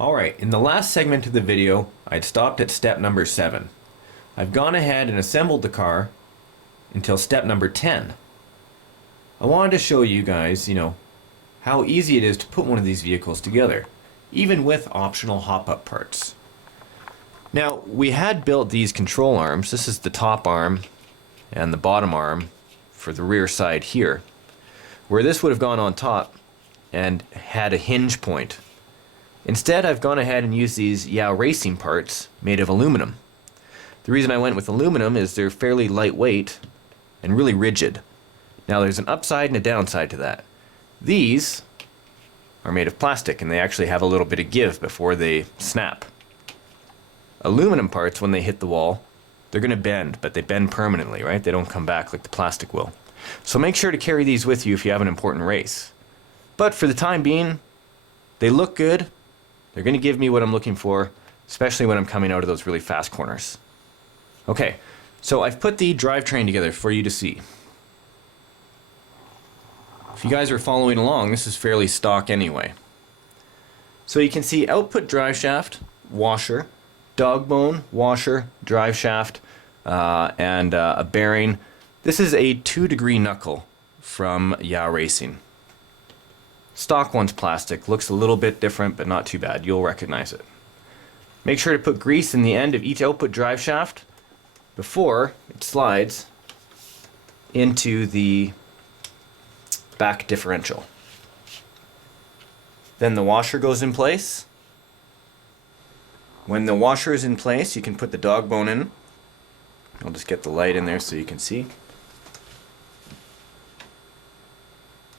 Alright, in the last segment of the video, I'd stopped at step number 7. I've gone ahead and assembled the car until step number 10. I wanted to show you guys, how easy it is to put one of these vehicles together, even with optional hop-up parts. Now, we had built these control arms. This is the top arm and the bottom arm for the rear side here, where this would have gone on top and had a hinge point. Instead, I've gone ahead and used these Racing parts made of aluminum. The reason I went with aluminum is they're fairly lightweight and really rigid. Now there's an upside and a downside to that. These are made of plastic and they actually have a little bit of give before they snap. Aluminum parts, when they hit the wall, they're going to bend, but they bend permanently, right? They don't come back like the plastic will. So make sure to carry these with you if you have an important race. But for the time being, they look good. They're going to give me what I'm looking for, especially when I'm coming out of those really fast corners. Okay, so I've put the drivetrain together for you to see. If you guys are following along, this is fairly stock anyway. So you can see output drive shaft, washer, dog bone, washer, drive shaft, and a bearing. This is a 2-degree knuckle from Racing. Stock one's plastic, looks a little bit different, but not too bad. You'll recognize it. Make sure to put grease in the end of each output drive shaft before it slides into the back differential. Then the washer goes in place. When the washer is in place, you can put the dog bone in. I'll just get the light in there so you can see.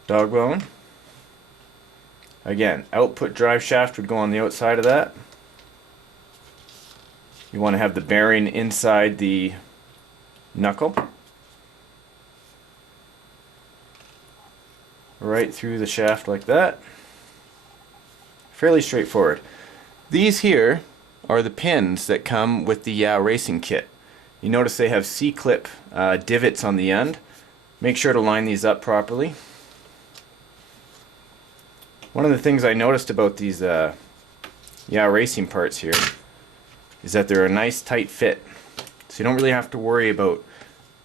Dog bone. Again, output drive shaft would go on the outside of that. You want to have the bearing inside the knuckle. Right through the shaft like that. Fairly straightforward. These here are the pins that come with the Racing kit. You notice they have C-clip divots on the end. Make sure to line these up properly. One of the things I noticed about these Racing parts here is that they're a nice tight fit. So you don't really have to worry about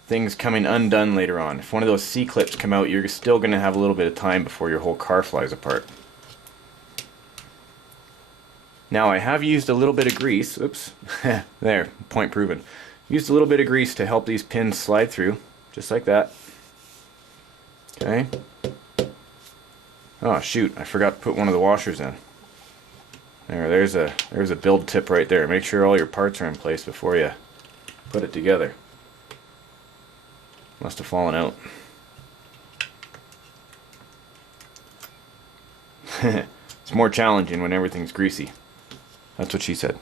things coming undone later on. If one of those C-clips come out, you're still going to have a little bit of time before your whole car flies apart. Now I have used a little bit of grease. Oops. There, point proven. Used a little bit of grease to help these pins slide through, just like that. Okay. Oh shoot, I forgot to put one of the washers in. There's a build tip right there. Make sure all your parts are in place before you put it together. Must have fallen out. It's more challenging when everything's greasy. That's what she said.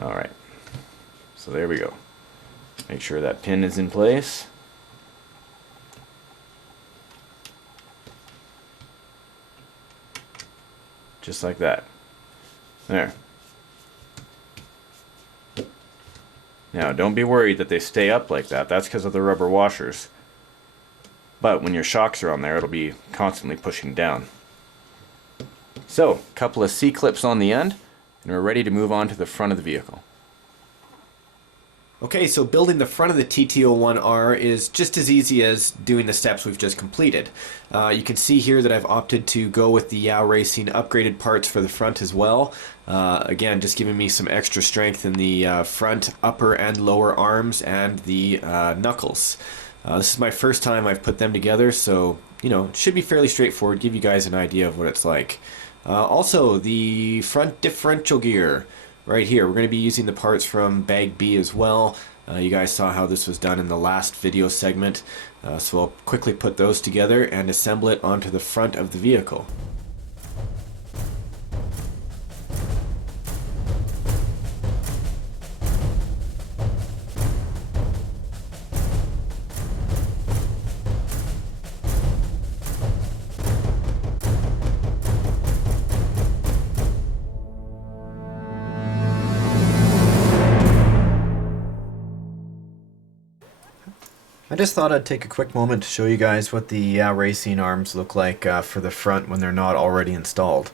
Alright. So there we go. Make sure that pin is in place. Just like that. There. Now don't be worried that they stay up like that. That's because of the rubber washers. But when your shocks are on there, it'll be constantly pushing down. So, a couple of C-clips on the end, and we're ready to move on to the front of the vehicle. Okay, so building the front of the TT01R is just as easy as doing the steps we've just completed. You can see here that I've opted to go with the Racing upgraded parts for the front as well. Again, just giving me some extra strength in the front, upper and lower arms and the knuckles. This is my first time I've put them together, so it should be fairly straightforward, give you guys an idea of what it's like. Also, the front differential gear. Right here, we're going to be using the parts from Bag B as well. You guys saw how this was done in the last video segment. So I'll quickly put those together and assemble it onto the front of the vehicle. I just thought I'd take a quick moment to show you guys what the racing arms look like for the front when they're not already installed.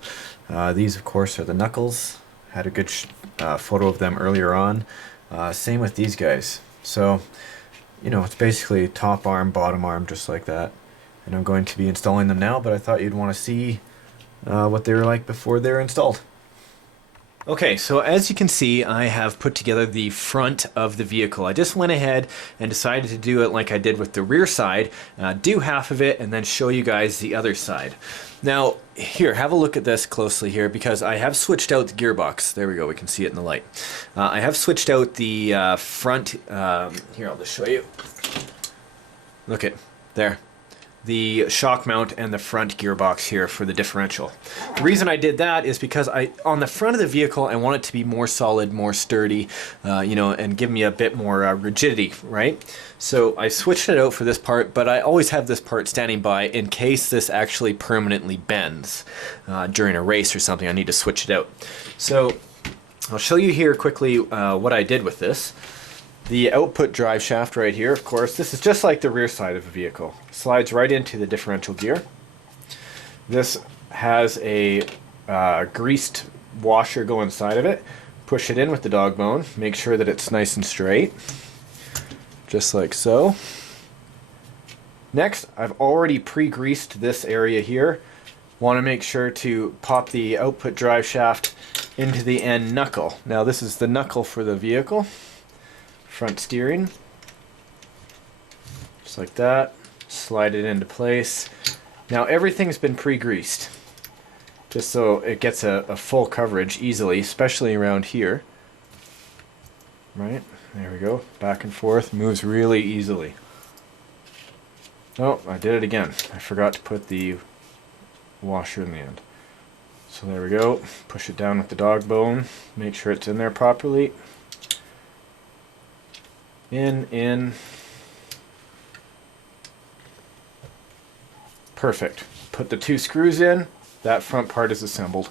These of course are the knuckles. Had a good photo of them earlier on. Same with these guys. So, you know, it's basically top arm, bottom arm, just like that. And I'm going to be installing them now, but I thought you'd want to see what they were like before they're installed. Okay, so as you can see, I have put together the front of the vehicle. I just went ahead and decided to do it like I did with the rear side, do half of it and then show you guys the other side. Now, here, have a look at this closely here because I have switched out the gearbox. There we go, we can see it in the light. I have switched out the front, here I'll just show you. Look at, there. The shock mount and the front gearbox here for the differential. The reason I did that is because on the front of the vehicle I want it to be more solid, more sturdy, you know, and give me a bit more rigidity, right? So I switched it out for this part, but I always have this part standing by in case this actually permanently bends during a race or something. I need to switch it out. So I'll show you here quickly what I did with this. The output drive shaft right here, of course, this is just like the rear side of the vehicle. Slides right into the differential gear. This has a greased washer go inside of it. Push it in with the dog bone. Make sure that it's nice and straight. Just like so. Next, I've already pre-greased this area here. Want to make sure to pop the output drive shaft into the end knuckle. Now this is the knuckle for the vehicle. Front steering, just like that, slide it into place. Now everything's been pre-greased, just so it gets a full coverage easily, especially around here. Right, there we go, back and forth, moves really easily. Oh, I did it again. I forgot to put the washer in the end. So there we go, push it down with the dog bone, make sure it's in there properly. In. Perfect. Put the two screws in. That front part is assembled.